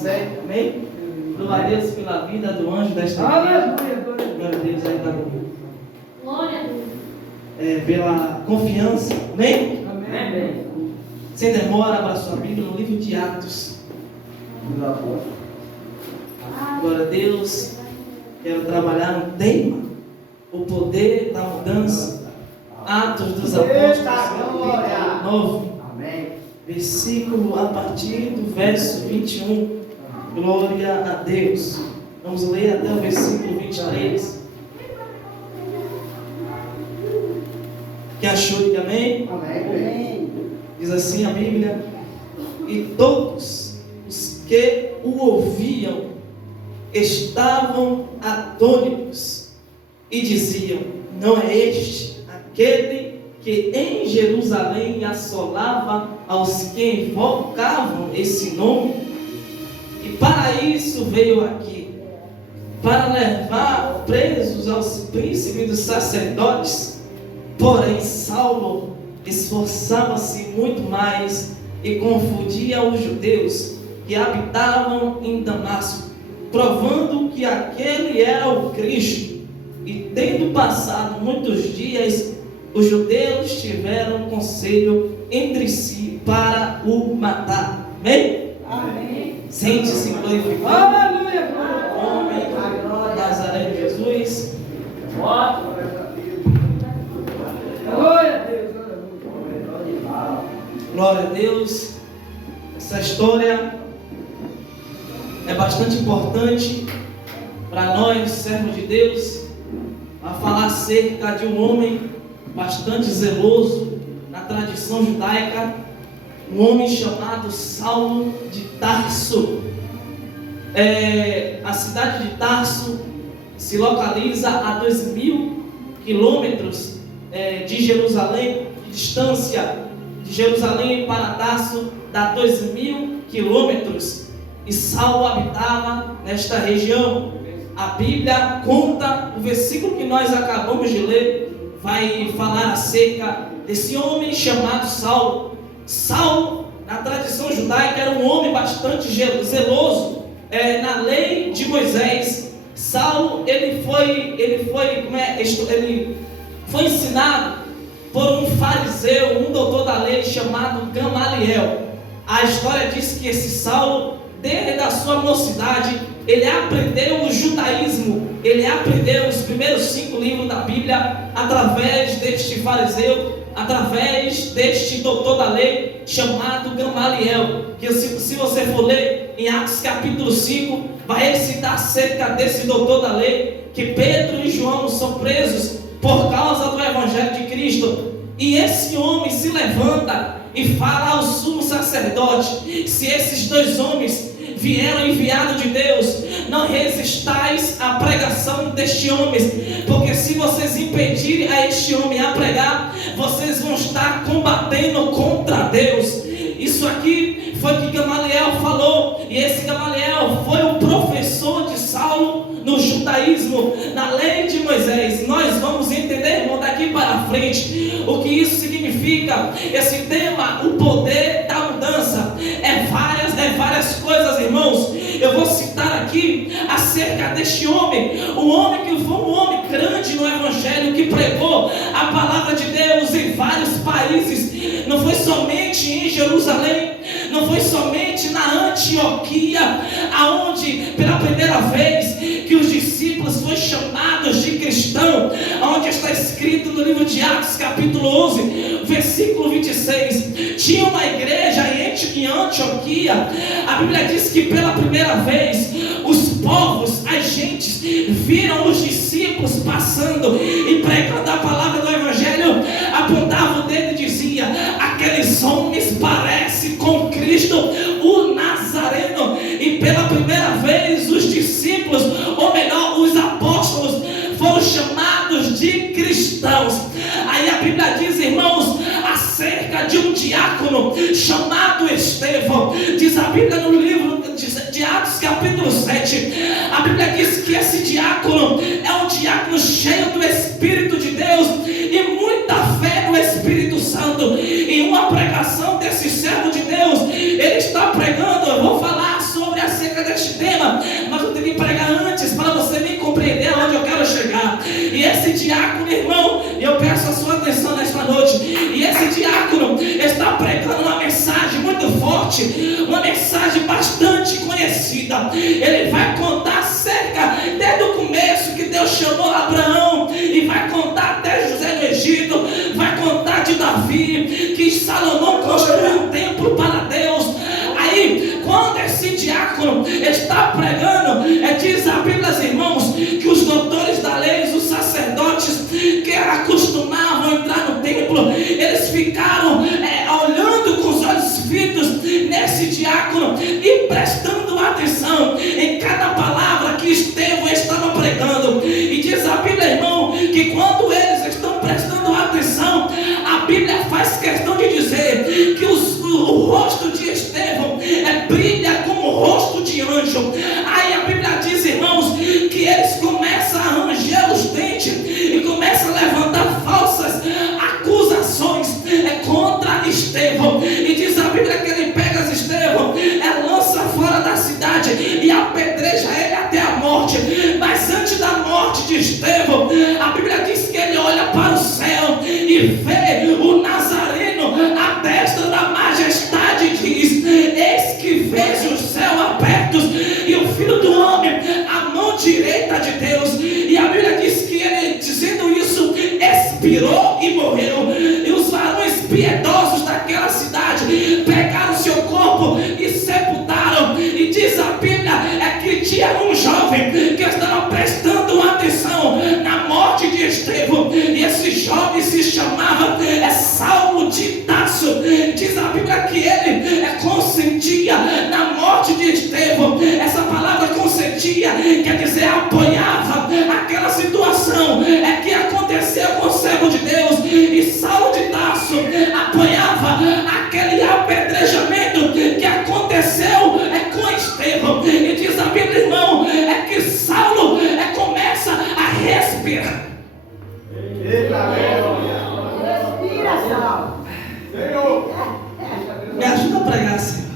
certo, amém? Louva a Deus pela vida do anjo desta igreja. Glória a Deus, ainda Glória a Deus. Pela confiança, amém? Amém. Sem demora, abra sua Bíblia no livro de Atos. Glória a Deus. Quero trabalhar no tema, o poder da mudança. Atos dos Apóstolos, capítulo 9, versículo a partir do verso 21. Glória a Deus. Vamos ler até o versículo 23. Quem achou, diga amém? Amém. Diz assim a Bíblia: e todos os que o ouviam estavam atônitos e diziam: não é este aquele que em Jerusalém assolava aos que invocavam esse nome? E para isso veio aqui, para levar presos aos príncipes dos sacerdotes. Porém Saulo esforçava-se muito mais e confundia os judeus que habitavam em Damasco, provando que aquele era o Cristo. E tendo passado muitos dias, os judeus tiveram conselho entre si para o matar. Amém? Amém. Sente-se glorificado. Aleluia. Homem, Nazareno Jesus. Glória a Deus. Glória a Deus. Essa história é bastante importante para nós, servos de Deus, a falar acerca de um homem bastante zeloso na tradição judaica, um homem chamado Saulo de Tarso. A cidade de Tarso se localiza a 2.000 quilômetros de Jerusalém, de distância de Jerusalém para Tarso dá 2.000 quilômetros, e Saulo habitava nesta região. A Bíblia conta, o versículo que nós acabamos de ler vai falar acerca desse homem chamado Saulo. Saulo, na tradição judaica, era um homem bastante zeloso na lei de Moisés. Saulo, ele foi ensinado por um fariseu, um doutor da lei chamado Gamaliel. A história diz que esse Saulo, desde a sua mocidade, ele aprendeu o judaísmo, ele aprendeu os primeiros 5 livros da Bíblia através deste fariseu, através deste doutor da lei chamado Gamaliel, que se você for ler em Atos capítulo 5, vai citar acerca desse doutor da lei, que Pedro e João são presos por causa do Evangelho de Cristo. E esse homem se levanta e fala ao sumo sacerdote: se esses 2 homens vieram enviados de Deus, não resistais à pregação deste homem, porque se vocês impedirem a este homem a pregar, vocês vão estar combatendo contra Deus. Isso aqui foi o que Gamaliel falou, e esse Gamaliel foi o professor de Saulo no judaísmo, na lei de Moisés. Nós vamos entender, irmão, daqui para frente o que isso significa. Esse tema, o poder da mudança, é várias coisas, irmãos. Eu vou citar aqui acerca deste homem, um homem que foi um homem grande no Evangelho, que pregou a palavra de Deus em vários países. Não foi somente em Jerusalém, não foi somente na Antioquia, aonde pela primeira vez que os discípulos foram chamados de cristão, aonde está escrito no livro de Atos capítulo 11, versículo 26, tinha uma igreja em Antioquia. A Bíblia diz que pela primeira vez os povos, as gentes, viram os discípulos passando e pregando a palavra do Evangelho, apontavam o dedo e dizia: aqueles homens parecem com Cristo, o Nazareno. E pela primeira vez os discípulos, ou melhor, os apóstolos, foram chamados de cristãos. Aí a Bíblia diz, irmãos, acerca de um diácono chamado Estevão. Diz a Bíblia no livro de Atos capítulo 7, a Bíblia diz que esse diácono é um diácono cheio do Espírito de Deus e muita fé no Espírito Santo. Em uma pregação desse servo de Deus, ele está pregando, eu vou falar sobre acerca tema, mas eu tenho que pregar antes para você me compreender aonde eu quero chegar. E esse diácono, irmão, eu peço a sua atenção nesta noite. E esse diácono está pregando uma mensagem muito forte, uma mensagem bastante conhecida. Ele vai contar acerca, desde o começo que Deus chamou Abraão, e vai contar até José no Egito, vai contar de Davi, que Salomão construiu um templo para Deus. Aí, quando esse diácono está pregando, diz a Bíblia, irmãos, que os doutores da lei, os sacerdotes que acostumavam entrar no templo, eles ficaram olhando com os olhos fitos nesse diácono e prestando atenção em cada palavra que Estevão estava pregando. E diz a Bíblia, irmão, que quando eles estão prestando atenção, a Bíblia faz questão de dizer que o rosto de Estevão brilha como o rosto de anjo. Aí a Bíblia diz, irmãos, que eles começam a ranger os dentes e começam a levantar falsas acusações contra Estevão. E diz a Bíblia que ele pega Estevão, lança fora da cidade e apedreja ele até a morte. Mas antes da morte de Estevão, a Bíblia diz que ele olha para o céu e vê o Nazareno à destra da majestade, e diz: eis que vejo os céus abertos e o Filho do Homem à mão direita de Deus. E a Bíblia diz que ele, dizendo isso, expirou e morreu. E os varões piedosos daquela cidade pegaram seu corpo e sepultaram. E diz a Bíblia que tinha um jovem que estava prestando atenção na morte de Estevão, e esse jovem se chamava Saulo de Tarso. Diz a Bíblia que ele consentia na morte de Estevão. Essa palavra consentia quer dizer apoiava aquela situação que aconteceu com o servo de Deus. E Saulo de Tarso apoiava aquele apedrejamento que aconteceu com Estevão. E diz a Bíblia, irmão, que Saulo começa a respirar. Respira, Saulo. Me ajuda a pregar, Senhor.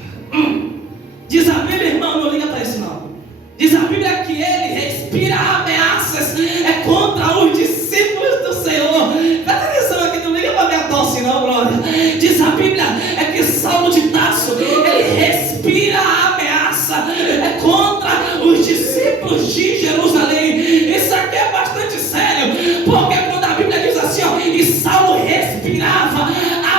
Diz a Bíblia, irmão, não liga para isso não. Diz a Bíblia que ele respira ameaças contra os discípulos do Senhor. Presta atenção aqui, não liga para minha tosse não, glória. Diz a Bíblia que Saulo de Tarso, ele respira a ameaça contra os discípulos de Jerusalém. Isso aqui é bastante sério, porque quando a Bíblia diz assim, e Saulo respirava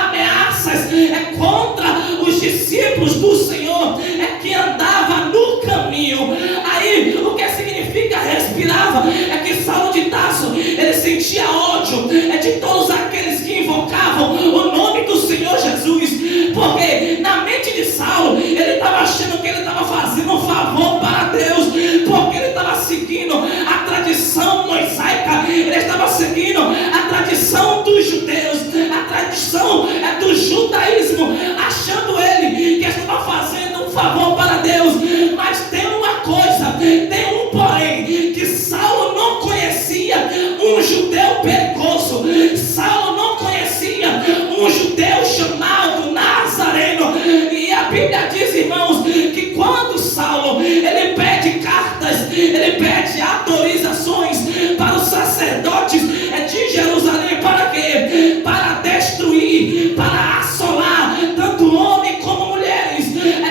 ameaças contra os discípulos do Senhor, que andava no caminho. Aí, o que significa respirava? Que Saulo de Tarso, ele sentia ódio de todos aqueles que invocavam o nome do Senhor Jesus, porque na mente de Saulo, ele estava achando que ele estava fazendo um favor para Deus, porque ele estava seguindo a tradição mosaica, ele estava seguindo a tradição dos judeus, a tradição do judaísmo, achando ele que estava fazendo um favor para Deus. Mas tem uma coisa, tem um porém, que Saulo não conhecia um judeu perigoso. Saulo não conhecia um judeu chamado Nazareno. E a Bíblia diz, irmãos, que quando Saulo ele pede cartas, ele pede autorizações para os sacerdotes de Jerusalém, para quê? Para destruir, para assolar tanto homem como mulheres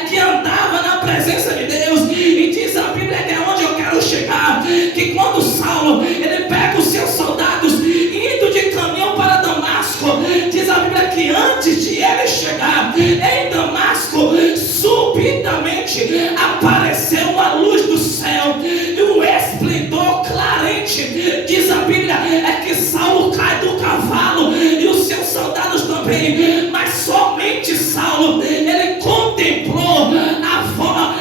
que andavam na presença de Deus. E diz a Bíblia, que é onde eu quero chegar, que quando Saulo ele pega os seus soldados indo de caminho para Damasco, diz a Bíblia que antes de ele chegar em Damasco, subitamente apareceu uma luz do céu e um esplendor clarente. Diz a Bíblia que Saulo cai do cavalo e os seus soldados também, mas somente Saulo ele contemplou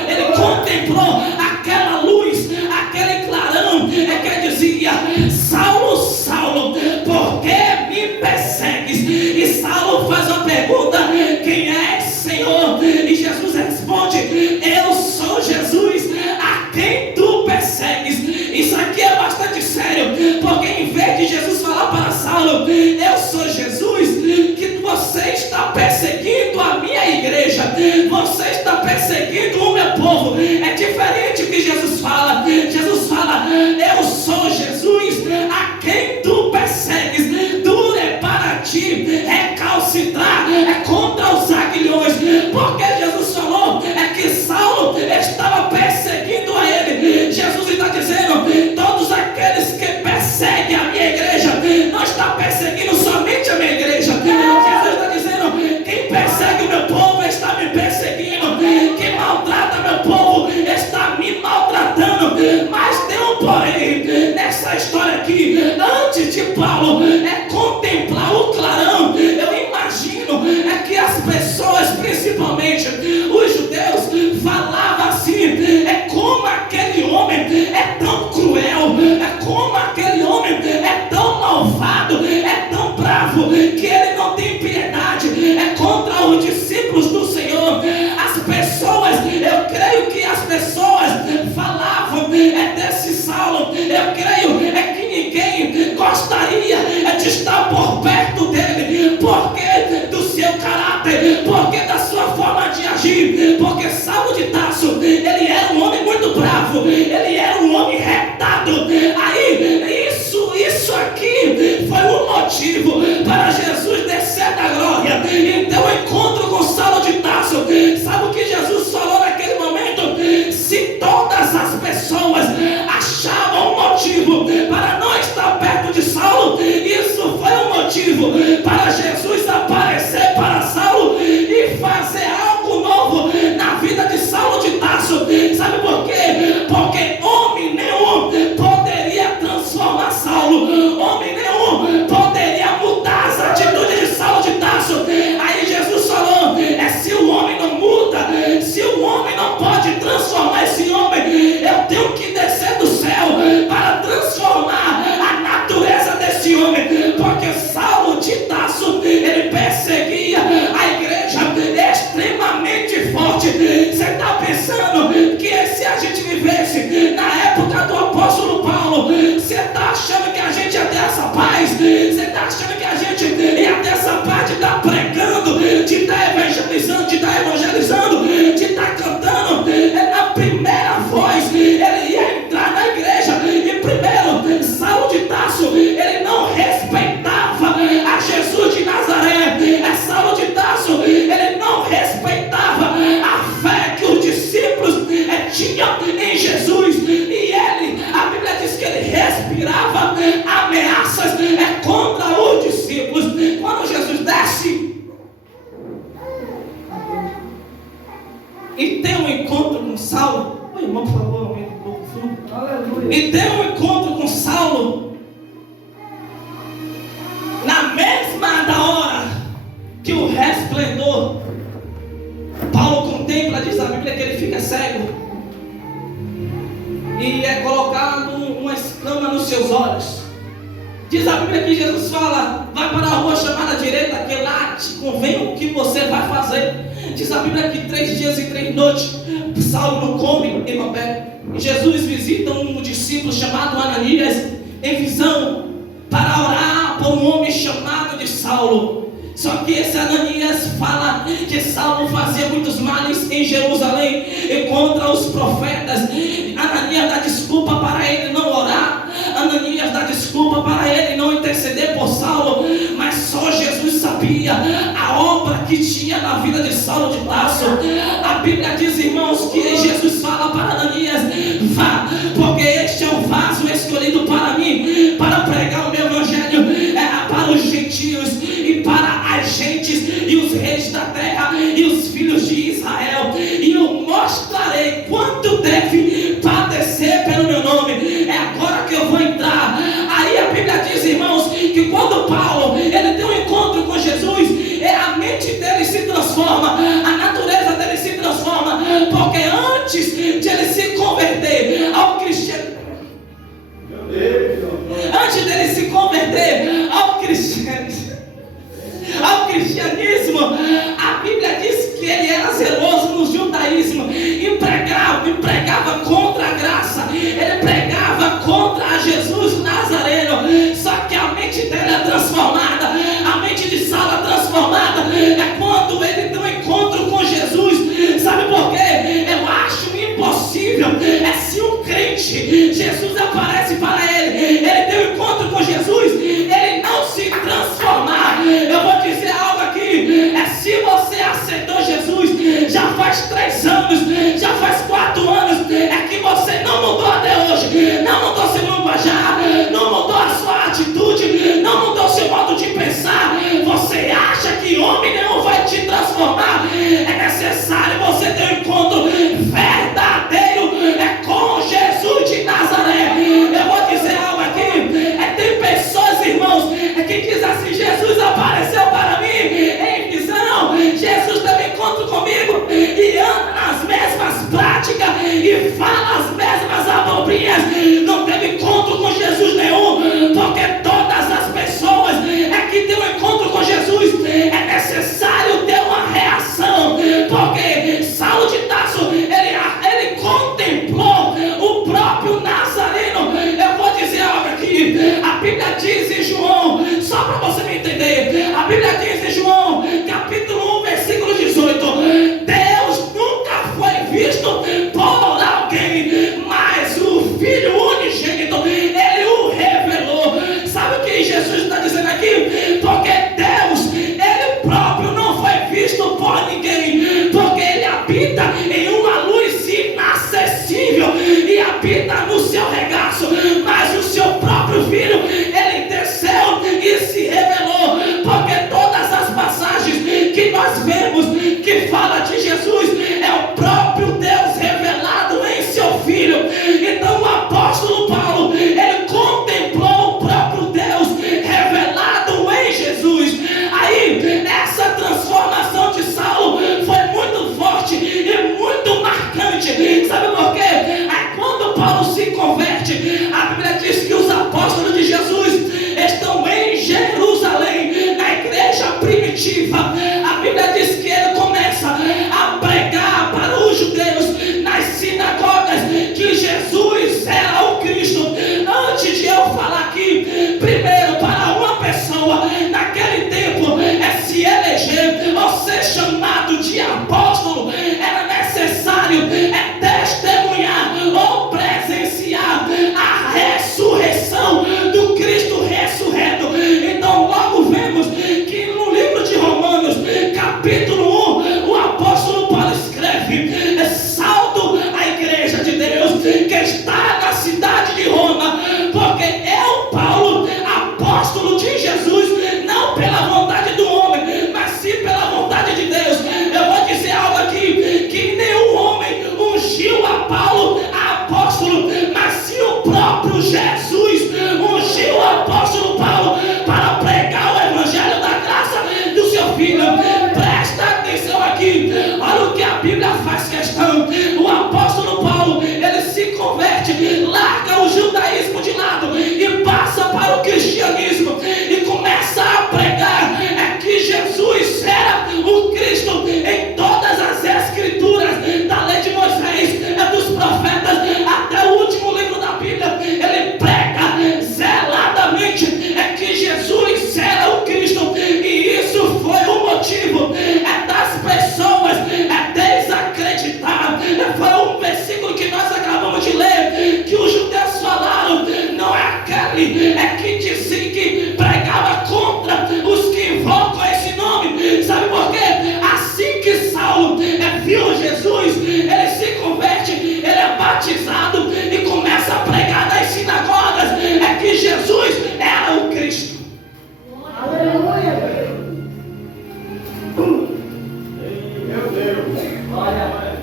ele contemplou aquela luz, aquele clarão que dizia: Saulo, Saulo, por que me persegues? E Saulo faz uma pergunta: quem és, Senhor? E Jesus responde: eu sou Jesus a quem tu persegues. Isso aqui é bastante sério, porque em vez de Jesus falar para Saulo: eu sou Jesus, que você está perseguindo a minha igreja, você está perseguindo o meu povo, é diferente eu sou Jesus a quem tu persegues. Duro é para ti recalcitrar contra os aguilhões. Porque Jesus falou que Saulo estava perseguindo a ele. Jesus está dizendo: todos aqueles que perseguem a minha igreja não está perseguindo somente a minha igreja. Jesus está dizendo: quem persegue o meu povo está me perseguindo, quem maltrata meu povo está me maltratando. Mas tem um porém nessa história aqui. Antes de Paulo contemplar o clarão, eu imagino que as pessoas, principalmente os judeus, falavam assim: como aquele homem é tão cruel, como aquele homem é tão malvado, é tão bravo, que ele não tem piedade contra os discípulos do Senhor. As pessoas, eu creio que as pessoas falavam desse Saulo, eu creio que ninguém gostaria de estar por perto dele, porque do seu caráter, porque da sua forma de agir, porque Saulo de Tarso, ele era um homem muito bravo, ele era um homem retado. Aí, isso aqui foi um motivo para Jesus descer da glória. Então, o encontro com Saulo de Tarso, sabe o que Jesus falou naquele momento? Se todas as pessoas achavam um motivo para não estar perto de Saulo, isso foi um motivo para Jesus aparecer para Saulo e fazer algo novo na vida de Saulo de Tarso. Sabe por quê? Porque homem nenhum poderia transformar Saulo, homem nenhum poderia mudar as atitudes de Saulo de Tarso. Aí Jesus falou: se o homem não muda, se o homem não pode transformar esse homem, eu tenho que descer do céu para transformar a natureza desse homem. Porque Saulo de Tarso, ele perseguia a igreja extremamente forte. Você está pensando que se a gente vivesse na época do apóstolo Paulo, você está achando que a gente ia ter essa paz? Você está achando que a gente ia ter essa paz de estar pregando, de estar evangelizando, de estar cantando na primeira voz? Ele ia entrar na igreja e primeiro, Saulo de Tarso, ele não respeitava a Jesus de Nazaré. Saulo de Tarso, ele não respeitava a fé que os discípulos tinham em Jesus. E a Bíblia diz que ele respirava ameaças contra os discípulos. Quando Jesus desce e tem um encontro com Saulo, o irmão, por favor, aumenta um pouco o fundo. E tem um encontro com Saulo, na mesma da hora que o resplendor, Paulo contempla, diz a Bíblia que ele fica cego, e é colocado uma escama nos seus olhos. Diz a Bíblia que Jesus fala: vai para a rua chamada direita, que lá te convém o que você vai fazer. Diz a Bíblia que 3 dias e 3 noites Saulo não come e não bebe. E Jesus visita um discípulo chamado Ananias em visão para orar por um homem chamado de Saulo. Só que esse Ananias fala que Saulo fazia muitos males em Jerusalém e contra os profetas. Ananias dá desculpa para ele não orar, Ananias dá desculpa para ele não interceder por Saulo. Mas só Jesus sabia a obra que tinha na vida de Saulo de Tarso. A Bíblia diz, irmãos, que Jesus fala para Ananias: vá, porque este é um vaso escolhido para mim, para pregar o meu evangelho para os gentios e para as gentes e os reis da terra e os filhos de Israel, e eu mostrarei quanto deve padecer pelo meu nome. É agora que eu vou entrar. Aí a Bíblia diz, irmãos, que quando Paulo ele tem um encontro com Jesus, a mente dele se transforma, a natureza dele se transforma, porque antes de ele se diferente. Jesus aparece para ele tem um encontro com Jesus, ele não se transformar. Eu vou dizer algo aqui, se você aceitou Jesus, já faz 3 anos, já faz 4 anos, é que você não mudou até hoje, não mudou seu linguajar, não mudou a sua atitude, não mudou seu modo de pensar. Você acha que homem nenhum vai te transformar? É necessário você ter um encontro verdadeiro com Jesus de Nazaré. Eu vou dizer algo aqui, tem pessoas, irmãos, que dizem assim: Jesus apareceu para mim em visão, Jesus teve encontro comigo e anda nas mesmas práticas e fala as mesmas abobrinhas, não teve encontro com Jesus nenhum, porque todas as pessoas que têm um encontro com Jesus, é necessário ter uma reação, porque Saulo de Tarso, ele contemplou o próprio Nazareno. Eu vou dizer algo aqui, a Bíblia diz em João, só para você me entender, a Bíblia diz em João, capítulo 1, versículo 18, Deus nunca foi visto por alguém, mas o Filho unigênito, ele o revelou. Sabe o que Jesus está dizendo aqui? Porque Deus, ele próprio não foi visto por ninguém, porque ele habita em uma luz inacessível e habita no seu regaço, mas o seu próprio Filho, ele desceu e se revelou, porque todas as passagens que nós vemos que fala de Jesus é o próprio Deus revelado em seu Filho. Então o apóstolo Paulo, ele contemplou o próprio Deus revelado em Jesus. Aí essa transformação de Saulo foi muito forte e muito marcante. Sabe por quê? Aí quando Paulo se converte, a Bíblia diz que os apóstolos de Jesus estão em Jerusalém, na igreja primitiva. A Bíblia diz que ele começa a pregar para os judeus nas sinagogas que Jesus era o Cristo. Antes de eu falar aqui, primeiro, para uma pessoa naquele tempo se eleger ou ser chamado de apóstolo, era necessário testemunhar ou presenciar a ressurreição do Cristo ressurreto. Então logo vemos que no livro de Romanos, capítulo 1, o apóstolo Paulo escreve: saldo a igreja de Deus que está na cidade de Roma, porque eu, Paulo, apóstolo de Jesus, não pela vontade do homem, mas sim pela vontade de Deus. Eu vou dizer algo aqui, que nenhum homem ungiu a Paulo apóstolo, mas sim o próprio Jesus ungiu o apóstolo Paulo para pregar o evangelho da graça do seu Filho. Presta atenção aqui, olha o que a Bíblia faz questão. O apóstolo Paulo, ele se converte, larga o judaísmo de lado e passa para o cristianismo e começa a pregar que Jesus era o Cristo. Em todas as escrituras, da lei de Moisés, dos profetas, até o último livro da Bíblia, ele prega zeladamente que Jesus era o Cristo. E isso foi o motivo das pessoas desacreditar. Foi um versículo que nós acabamos de ler, que os judeus falaram, não é aquele que dizia, que pregava contra os que invocam esse nome. Sabe por quê? Assim que Saulo viu Jesus, ele se converte, ele é batizado e começa a pregar nas sinagogas que Jesus era o Cristo. Aleluia. Meu Deus. Olha.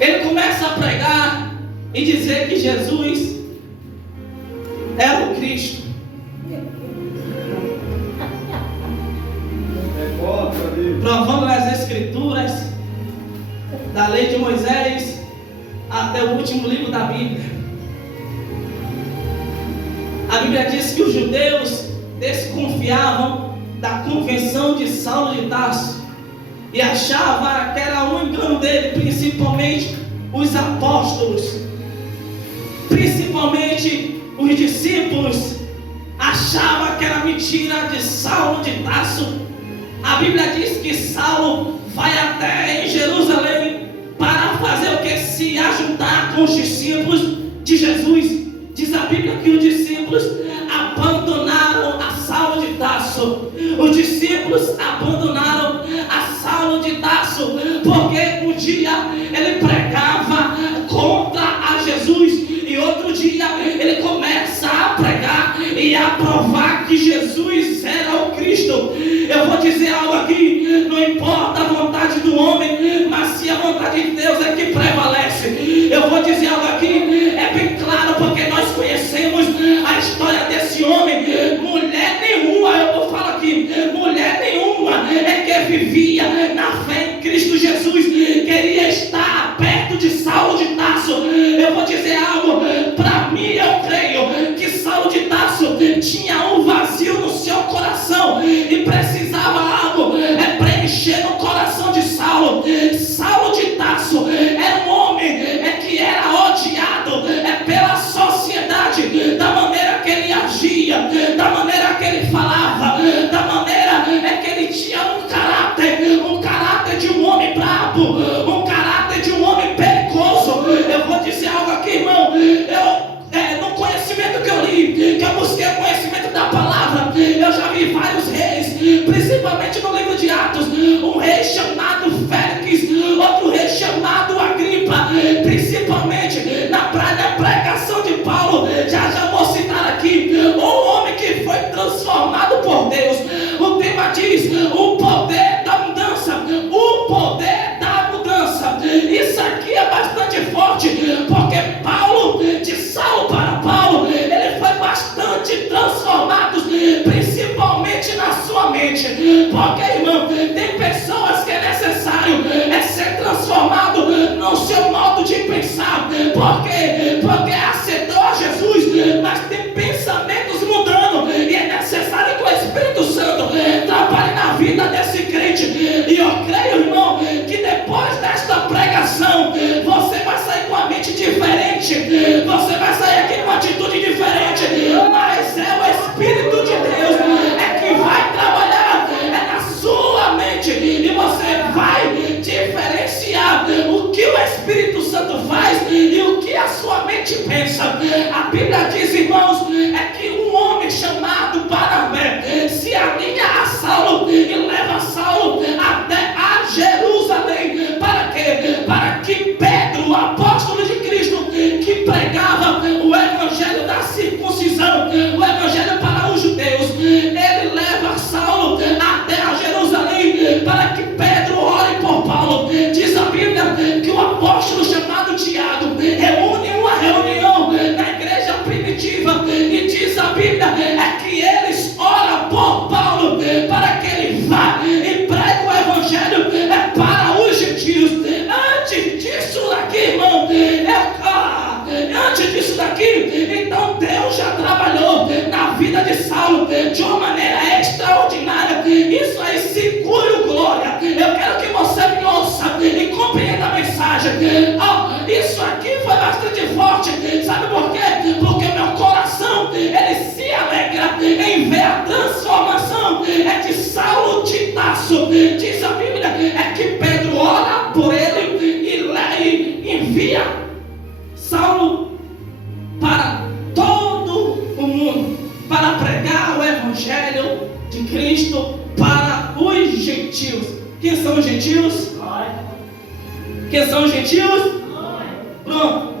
Ele começa a pregar e dizer que Jesus era o Cristo. Provando as escrituras, da lei de Moisés até o último livro da Bíblia. A Bíblia diz que os judeus desconfiavam da convenção de Saulo de Tarso e achavam que era um engano dele, principalmente os apóstolos, principalmente os discípulos, achavam que era mentira de Saulo de Tarso. A Bíblia diz que Saulo vai até em Jerusalém para lá com os discípulos de Jesus. Diz a Bíblia que os discípulos abandonaram a Saulo de Tarso. Os discípulos abandonaram a Saulo de Tarso, porque um dia ele pregava contra a Jesus, e outro dia ele começa a pregar e a provar que Jesus era o Cristo. Eu vou dizer algo aqui: não importa a vontade do homem, mas se a vontade de Deus é que prevalece. Eu vou dizer algo aqui, é bem claro, porque nós conhecemos a história desse homem. Mulher nenhuma, eu falo aqui, mulher nenhuma é que vivia na fé em Cristo Jesus queria estar perto de Saulo de Tarso. Eu vou dizer algo, para mim eu creio que Saulo de Tarso tinha um vazio no seu coração e precisava algo preencher no coração de Saulo. Saulo de Tarso era um homem que era odiado pela sociedade, da maneira que ele agia, da maneira que ele falava, da maneira que ele tinha um caráter de um homem brabo, um caráter de um homem perigoso. Eu vou dizer algo aqui, irmão. No conhecimento que eu li, que eu busquei o conhecimento da palavra, eu já vi vários reis, principalmente no livro de Atos, um rei chamado Félix, outro rei chamado Agripa, principalmente na pregação de Paulo. Já vou citar aqui um homem que foi transformado por Deus. O tema diz: o poder da mudança, o poder da mudança. Isso aqui é bastante forte, porque Paulo, de Saulo para Paulo, ele foi bastante transformado, principalmente na sua mente. Porque, irmão, tem pessoas que é necessário ser transformado no seu modo de pensar. Por quê? Porque aceitou a Jesus, mas tem pensamentos mudando, e é necessário que o Espírito Santo trabalhe na vida desse crente. E eu creio, irmão, que depois desta pregação você vai sair com a mente diferente, você vai sair aqui com uma atitude diferente, mas é o Espírito de Deus que vai trabalhar na sua mente, e você vai diferenciar o que o Espírito Santo faz e o que a sua mente pensa. A Bíblia diz, irmãos, que um homem chamado Barnabé se alinha a Saulo e leva Saulo até a Jerusalém. Para quê? Para que Pedro, o apóstolo de Cristo, que pregava o evangelho da circuncisão, o evangelho para os judeus, ele leva Saulo até a Jerusalém para que Pedro ore por Paulo. Diz a Bíblia que o apóstolo chamado Tiago reúne uma reunião na igreja primitiva, e diz a Bíblia que eles oram por Paulo para que ele vá e pregue o evangelho para os gentios. Antes disso daqui, irmão, antes disso daqui, então Deus já trabalhou na vida de Saulo de uma maneira extraordinária. Isso aí, segure o glória. Eu quero que você me ouça e compreenda a mensagem. Isso aqui foi bastante forte. Sabe por quê? Porque meu coração, ele se alegra em ver a transformação de Saulo de Tarso. Diz a Bíblia que Pedro ora por ele e envia Saulo para todo o mundo para pregar o evangelho de Cristo para os gentios. Quem são os gentios? Quem são os gentios? Pronto.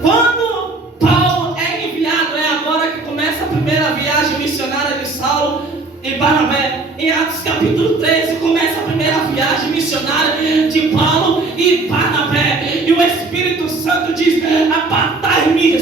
Quando Paulo é enviado, é agora que começa a primeira viagem missionária de Saulo e Barnabé. Em Atos capítulo 13 começa a primeira viagem missionária de Paulo e Barnabé. E o Espírito Santo diz: apartai-me,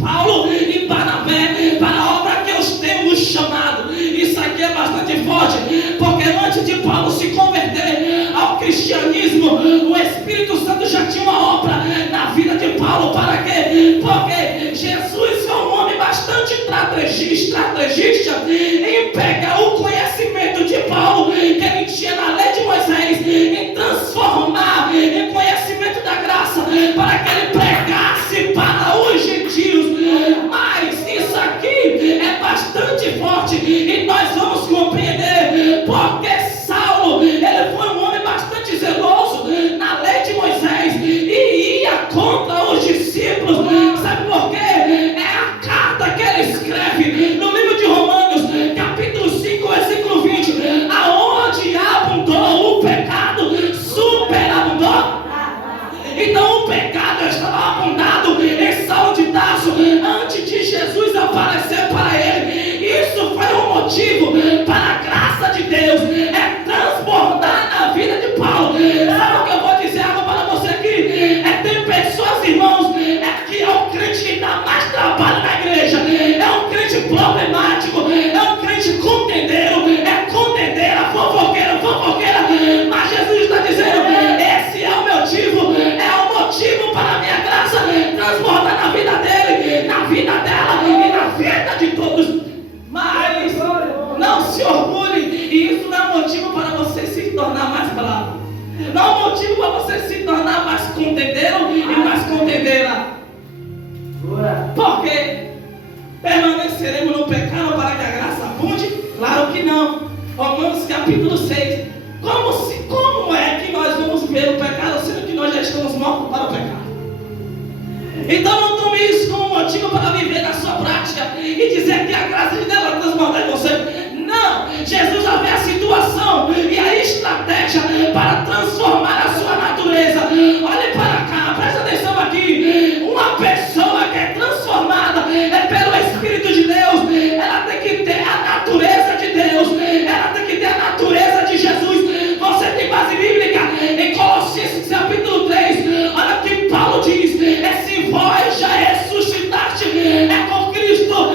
Paulo e Barnabé, para a obra que eu os temos chamado. Isso aqui é bastante forte, porque antes de Paulo se converter ao cristianismo, o Espírito Santo já tinha uma obra na vida de Paulo. Para quê? Porque Jesus foi um homem bastante estrategista em pegar o conhecimento de Paulo que ele tinha na lei de Moisés, em transformar em conhecimento da graça, para que ele pregasse para os gentios. Mas isso aqui é bastante forte e nós vamos compreender, porque Saulo, ele foi um homem bastante zeloso. não há motivo para você se tornar mais contendeiro e mais contendeira. Porque permaneceremos no pecado para que a graça abunde? Claro que não. Romanos capítulo 6. Como é que nós vamos ver o pecado, sendo que nós já estamos mortos para o pecado? Então não tome isso como motivo para viver na sua prática e dizer que a graça de Deus vai transbordar em você. Não, Jesus já vê a situação e a estratégia para transformar a sua natureza. Olhe para cá, presta atenção aqui. Uma pessoa que é transformada é pelo Espírito de Deus. Ela tem que ter a natureza de Deus. Ela tem que ter a natureza de Jesus. Você tem base bíblica em Colossenses capítulo 3. Olha o que Paulo diz: se vós já ressuscitaste, é com Cristo,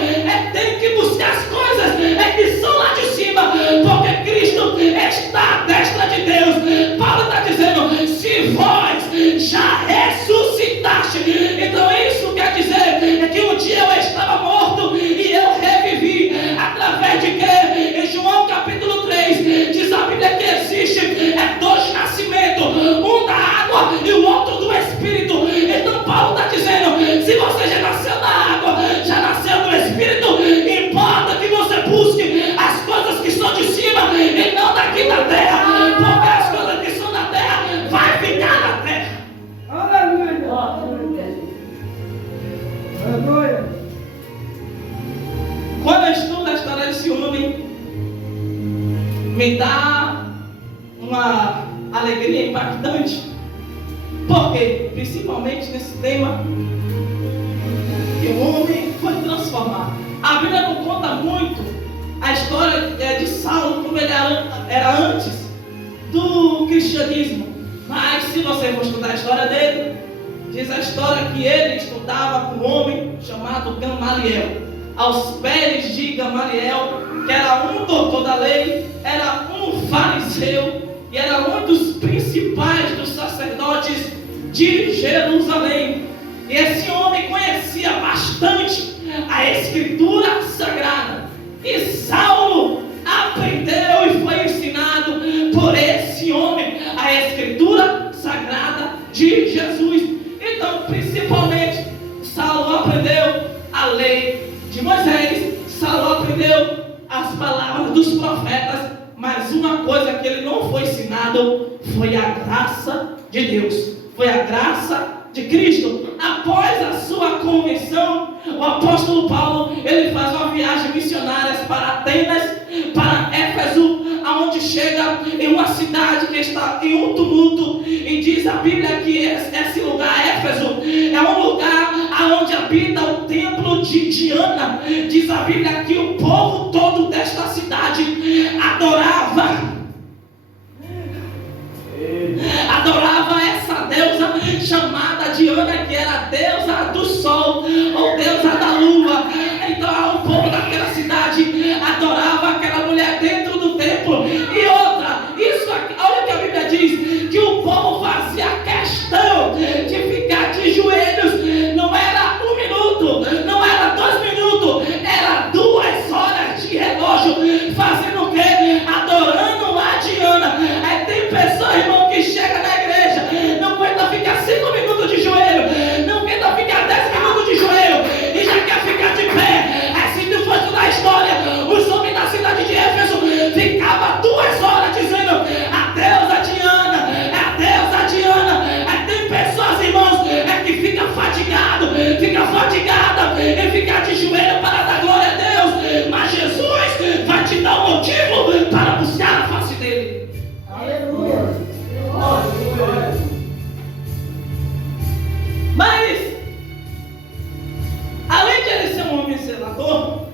tem que buscar as coisas que são lá de cima, porque Cristo está à destra de Deus. Paulo está dizendo: se vós já ressuscitaste. Então isso quer dizer que um dia eu estava morto e eu revivi. Através de quê? Em João capítulo 3 diz a Bíblia que existe dois nascimentos, um da água e o outro do Espírito. Então Paulo está dizendo: se você já nasceu da água, já nasceu do Espírito, importa que você busque as coisas que são de cima e não daqui da terra, porque as coisas que são da terra vai ficar na terra. Aleluia. Aleluia. Quando eu estudo a história desse homem, me dá uma alegria impactante. Porque, principalmente nesse tema, que o homem foi transformado. A Bíblia não conta muito a história de Saulo, como ele era antes do cristianismo. Mas se você for estudar a história dele, diz a história que ele estudava com um homem chamado Gamaliel. Aos pés de Gamaliel, que era um doutor da lei, era um fariseu e era um dos principais dos sacerdotes de Jerusalém. E esse homem conhecia bastante a Escritura Sagrada. E Saulo aprendeu e foi ensinado por esse homem a Escritura Sagrada de Jesus. Então, principalmente, Saulo aprendeu a lei de Moisés, Saulo aprendeu as palavras dos profetas, mas uma coisa que ele não foi ensinado foi a graça de Deus, foi a graça de Cristo. Após a sua conversão, o apóstolo Paulo, ele faz uma viagem missionária para Atenas, para Éfeso, aonde chega em uma cidade que está em um tumulto, e diz a Bíblia que esse lugar, Éfeso, é um lugar aonde habita o templo de Diana. Diz a Bíblia que o povo todo desta cidade adorava essa deusa chamada Diana, que era a deusa do sol ou deusa da lua. Então o povo daquela cidade adorava aquela mulher dentro do templo. E outra, isso aqui, olha o que a Bíblia diz, que o povo fazia questão de ficar de joelhos. Não era 1 minuto, não era 2 minutos, era 2 horas de relógio, fazendo o quê? Adorando a Diana. Aí tem pessoa, irmão, que chega na igreja, não aguenta ficar 5 minutos de joelho, não aguenta ficar 10 minutos de joelho e já quer ficar de pé. Assim que foi estudar a história, os homens da cidade de Éfeso ficavam 2 horas dizendo: a deusa Diana, a deusa Diana. Aí tem pessoas, irmãos, que fica fatigada em ficar de joelho para dar glória a Deus, mas Jesus vai te dar um motivo para buscar a face dele. Aleluia. Mas, além de ele ser um homem zelador,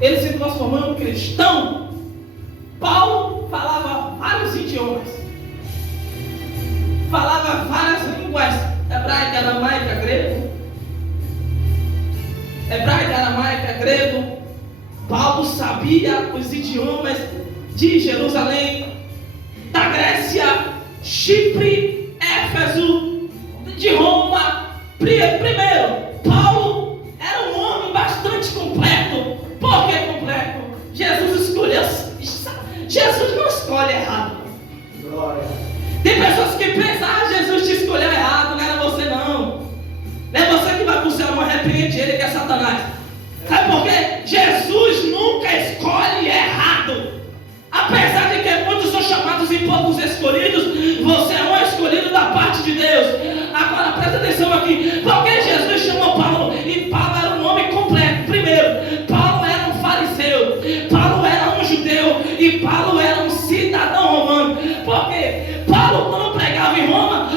ele se transformou em um cristão. Paulo falava vários idiomas, falava várias línguas: hebraica, aramaica, grego. Paulo sabia os idiomas de Jerusalém, da Grécia, Chipre, Éfeso, de Roma. Primeiro, Paulo era um homem bastante completo. Por que completo? Jesus não escolhe errado. que pensam, Jesus te escolheu errado, não era você não. Não é você que vai para o céu, não repreende ele que é Satanás. Sabe por quê? Jesus nunca escolhe errado. Apesar de que muitos são chamados e poucos escolhidos, você é um escolhido da parte de Deus. Agora presta atenção aqui. Por que Jesus chamou Paulo? E Paulo era um homem completo. Primeiro, Paulo era um fariseu, Paulo era um judeu e Paulo era um cidadão romano. Por quê? Paulo, quando pregava em Roma,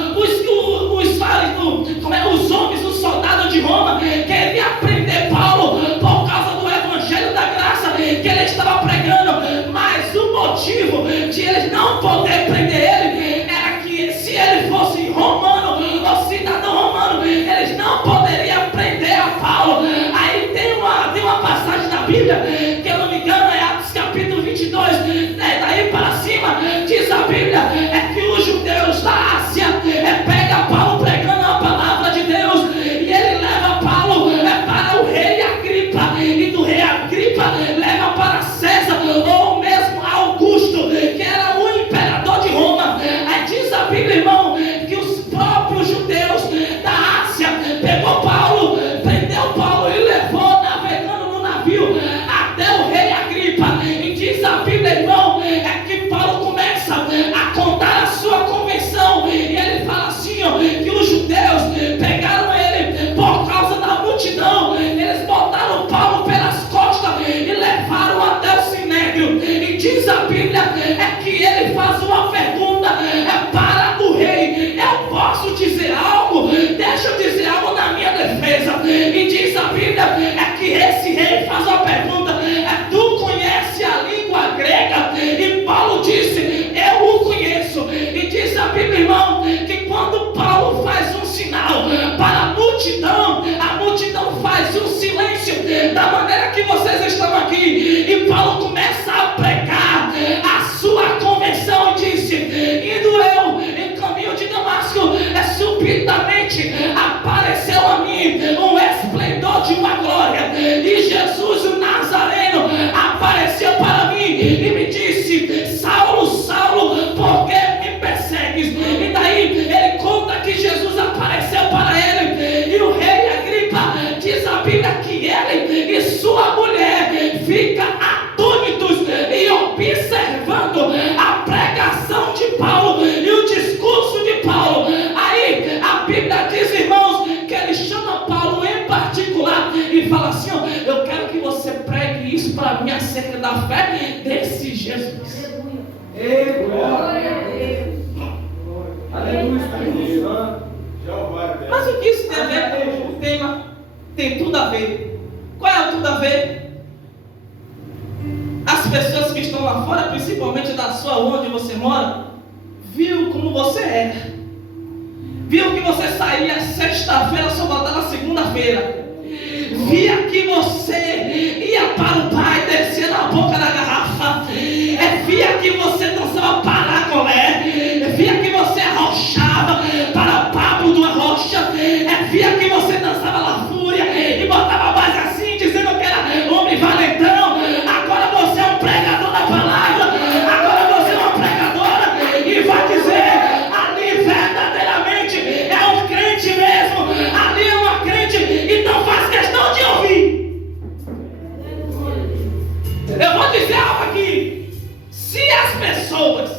os homens, os soldados de Roma queriam prender Paulo por causa do evangelho da graça que ele estava pregando. Mas o motivo de eles não poder prender ele era que se ele fosse romano ou cidadão romano, eles não poderiam prender a Paulo. Aí tem uma passagem na Bíblia, que eu não me engano é Atos capítulo 22, daí para cima, diz a Bíblia, é que os judeus da Ásia pegam Paulo pregando a palavra de Deus, e ele leva Paulo para o rei Agripa, e do rei Agripa leva para César, ou mesmo Augusto, que era o imperador de Roma. Aí diz a Bíblia, irmão, que os próprios judeus da Ásia pegou Paulo, prendeu Paulo e levou navegando no navio até o rei Agripa. E diz a Bíblia, irmão, é que Paulo começa a contar a sua convenção, e ele fala assim, ó, que os judeus pegaram ele por causa da multidão, eles botaram Paulo pelas costas e levaram até o sinédrio. E diz a Bíblia é que ele faz uma pergunta para o rei: eu posso dizer algo? Deixa eu dizer algo na minha defesa. E diz a Bíblia é que esse rei faz uma pergunta: tu conhece a língua grega? E Paulo disse: eu o conheço. E diz a Bíblia, irmão, que quando Paulo faz um sinal para a multidão faz um silêncio, da maneira que vocês estão aqui, e Paulo começa a pregar a sua convenção e disse: indo eu em caminho de Damasco, subitamente apareceu a mim um esplendor de uma glória, e Jesus o Nazareno apareceu para mim e me disse: Saulo, Saulo, por que me persegues? E daí ele conta que Jesus apareceu para ele, e o rei Agripa, diz a Bíblia que ele e sua mulher ficam atônitos e observando a pregação de Paulo e o discurso de Paulo. Aí a Bíblia diz, irmãos, que ele chama Paulo em particular e fala assim: ó, eu quero que você pregue isso para mim acerca da fé desse Jesus. Glória a Deus. Aleluia. Mas o que isso tem a ver com o tema? Tem tudo a ver. Qual é o tudo a ver? As pessoas que estão lá fora, principalmente da sua onde você mora, viu como você é. Viu que você saía sexta-feira, só voltava segunda-feira. Via que você ia para o pai, descia na boca da garrafa. Via que você dançava paracolé. Via que você arrochava para Pablo do Arrocha. Via que você dançava La Fúria e botava mais assim, dizendo que era homem valentão. Agora você é um pregador da palavra. Agora você é uma pregadora e vai dizer: ali verdadeiramente é um crente mesmo. Ali é uma crente, então faz questão de ouvir. Eu vou dizer algo aqui. Se as pessoas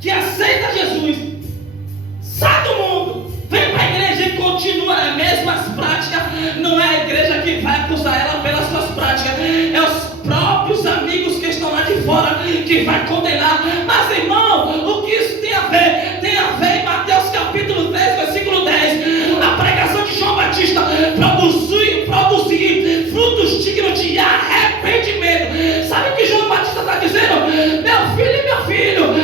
que aceitam Jesus saem do mundo, vem para a igreja e continua nas mesmas práticas, não é a igreja que vai acusar ela pelas suas práticas, é os próprios amigos que estão lá de fora que vai condenar. Mas, irmão, o que isso tem a ver? Tem a ver em Mateus capítulo 3, versículo 10. A pregação de João Batista produzir frutos dignos de arrependimento. Sabe o que João Batista está dizendo? Meu filho,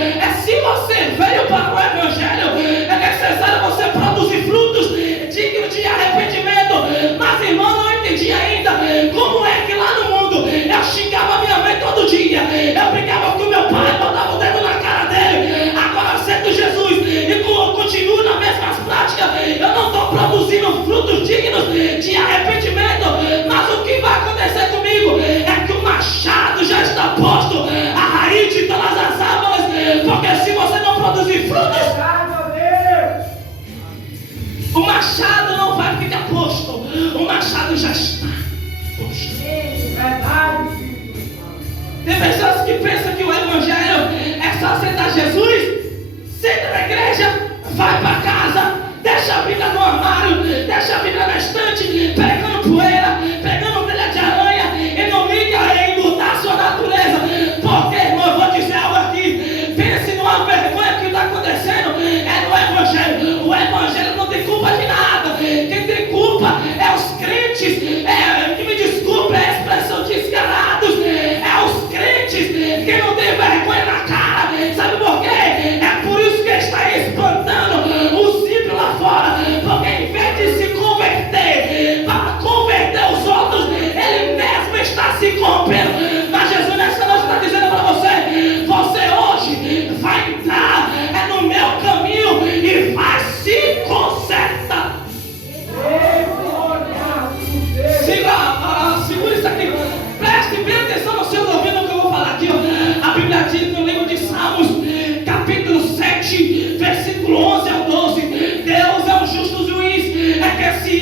se você veio para o Evangelho, é necessário você produzir frutos dignos de arrependimento. Mas, irmão, não entendi ainda como é que lá no mundo eu xingava minha mãe todo dia, eu brigava com meu pai, botava o dedo na cara dele,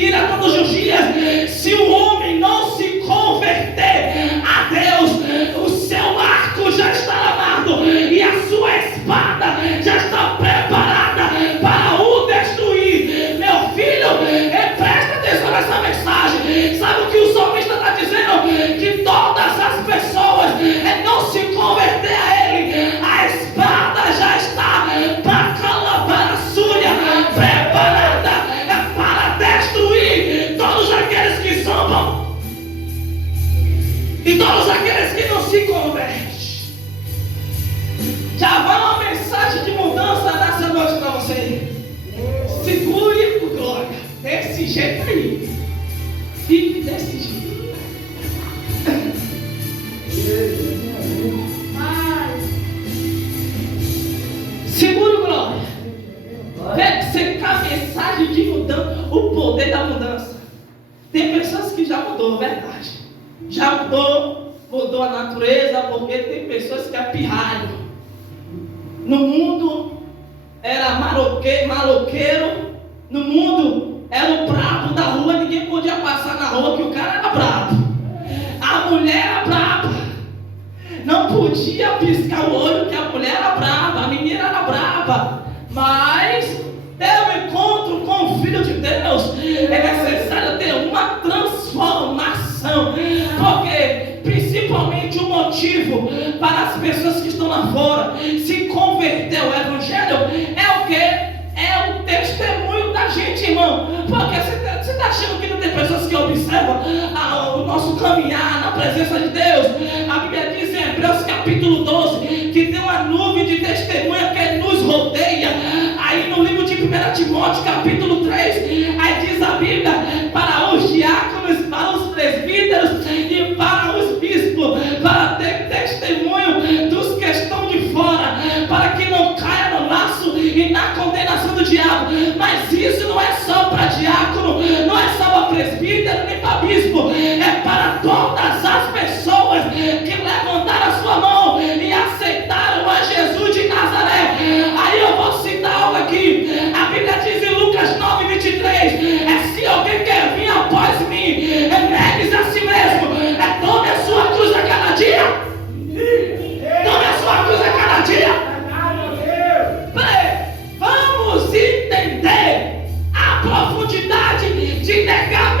mentira todos os dias. Se o homem não se converter a Deus, o seu arco já está armado e a sua espada já está preparada para o destruir. Meu filho, presta atenção nessa mensagem. Sabe o que o salmista está dizendo? Que todas as pessoas não se converter a ele, a espada já está para calabar a súria, preparada para destruir todos aqueles que zombam e todos aqueles que não se convertem. Já vai uma mensagem de mudança nessa noite para você. Segure o glória. Desse jeito aí. Fique desse jeito. Segure o glória. Vem você com a mensagem de mudança, o poder da mudança. Tem pessoas que já mudou, verdade. Já mudou a natureza, porque tem pessoas que é pirralho. No mundo era maloqueiro. No mundo era o brabo da rua, ninguém podia passar na rua que o cara era brabo. A mulher era braba. Não podia piscar o olho que a mulher era braba, a menina era braba. Mas eu encontro com o Filho de Deus, é necessário ter uma transformação. Porque principalmente o motivo para as pessoas que estão lá fora se converter ao Evangelho é o quê? É o testemunho da gente, irmão. Porque você está achando que não tem pessoas que observam o nosso caminhar na presença de Deus? A Bíblia diz em Hebreus capítulo 12 que tem uma nuvem de testemunha que nos rodeia. Aí no livro de 1 Timóteo capítulo 3, aí diz a Bíblia: para os diáconos, para os presbíteros e para os bispos, para ter testemunho dos que estão de fora, para que não caia no laço e na condenação do diabo. Mas isso não é só para diácono, não é só para presbítero nem para bispo, é para todas as pessoas que levantaram a sua mão e aceitaram a Jesus de Nazaré. Aí eu vou citar algo aqui. A Bíblia diz em Lucas 9:23: se alguém quer vir após mim, negue-se a si mesmo, tome a sua cruz a cada dia. Tome a sua cruz a cada dia. Vamos entender a profundidade de negar a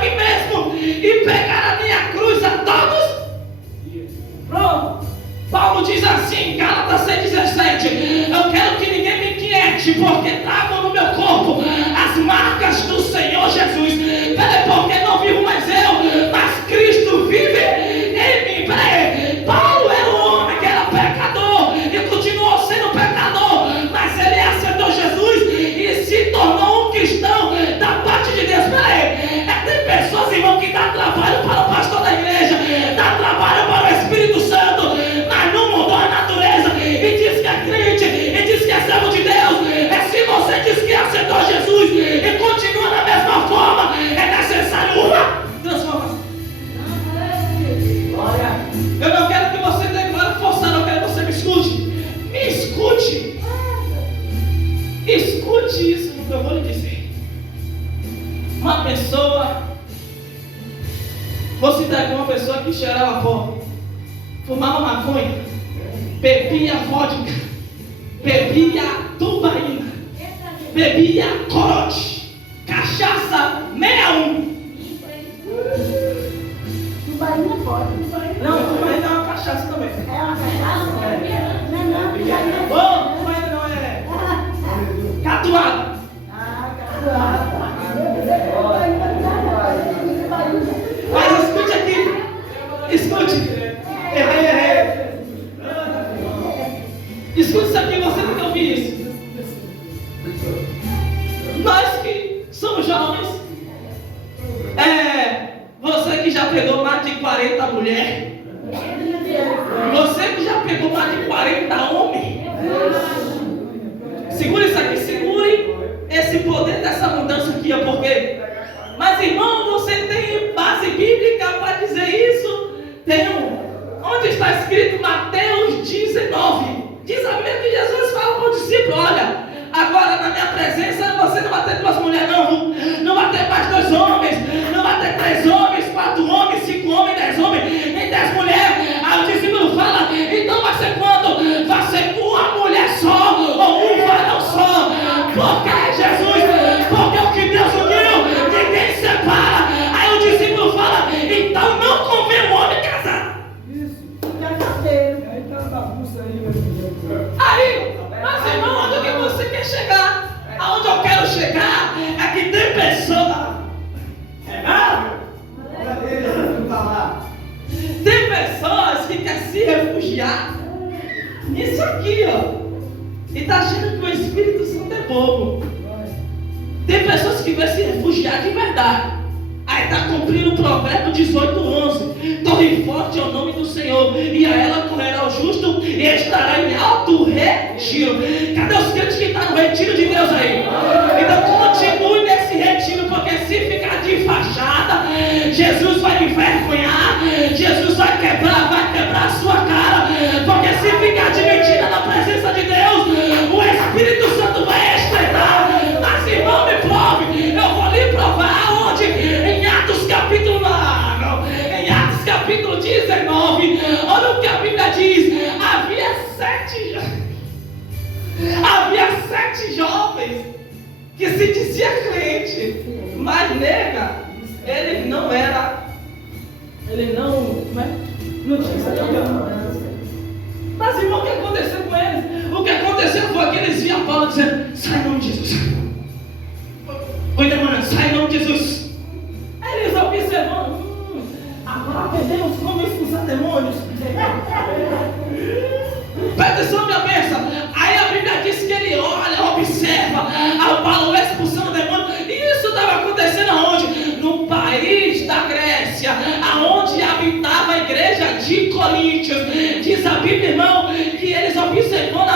mim mesmo e pegar a minha cruz a todos. Pronto. Paulo diz assim em Gálatas 6:17: eu quero que ninguém me inquiete, porque trago no meu corpo as marcas do Senhor Jesus. Porque não vivo mais eu, mas Cristo vive em mim. Paulo era um homem que era pecador e continuou sendo pecador, mas ele aceitou Jesus e se tornou um cristão da parte de Deus. Tem pessoas, irmão, que dá trabalho para o pastor da igreja, dá trabalho para o Espírito Santo, mas não mudou a natureza e diz que é crente e diz que é servo de Deus. Se você diz que aceitou Jesus e continua da mesma forma, é necessário uma transformação. Eu não quero que você declare forçado, eu quero que você me escute. Me escute. Escute isso que eu vou lhe dizer. Uma pessoa, vou citar aqui uma pessoa que cheirava pó, fumava maconha, bebia vodka, bebia tubaína, bebia corote, cachaça 61. Tubaína pode. Não, tubaína é uma cachaça também. É uma cachaça? Não, tubaína. Ô, tubaína não é catuaba. Catuaba. Mas escute aqui. Escute. Errei. Escute isso aqui, você tem que ouvir isso. Nós que somos jovens, você que já pegou mais de 40 mulheres, você que já pegou mais de 40 homens, segure isso aqui, segure esse poder dessa mudança aqui, porque, mas irmão, você tem base bíblica para dizer isso? Tem onde está escrito Mateus 19, diz a Bíblia que Jesus fala para o discípulo: olha, agora na minha presença você não vai ter duas mulheres, não vai ter mais dois Aí, mas irmão, onde que você quer chegar? Aonde eu quero chegar é que tem pessoas. Tem pessoas que querem se refugiar nisso aqui, ó. E está achando que o Espírito Santo é bobo. Tem pessoas que vão se refugiar de verdade. Aí está cumprindo o provérbio 18:11. Torre forte é o nome do Senhor, e a ela correrá o justo e estará em alto retiro. Cadê os crentes que estão no retiro de Deus aí? Então continue nesse retiro, porque se ficar de fachada, Jesus vai envergonhar, Jesus vai quebrar a sua cara. Porque se ficar de mentira na presença de Deus, o Espírito Santo vai estreitar. Mas irmão, me prove, eu vou lhe provar aonde? Em Atos capítulo 19, olha o que a Bíblia diz. Havia sete jovens que se dizia crente, mas nega, ele não tinha saído. Mas irmão, o que aconteceu com eles? O que aconteceu foi que eles viam Paulo dizendo: sai em nome de Jesus. Oi, demônio, sai em nome de Jesus. Aí eles observando: agora aprendemos como expulsar demônios. Presta atenção, minha bênção. Aí a Bíblia diz que ele olha, observa a Paulo expulsando demônios. E isso estava acontecendo aonde? No país da Grécia, aonde habitava a igreja de Coríntios. Diz a Bíblia, irmão, que eles observando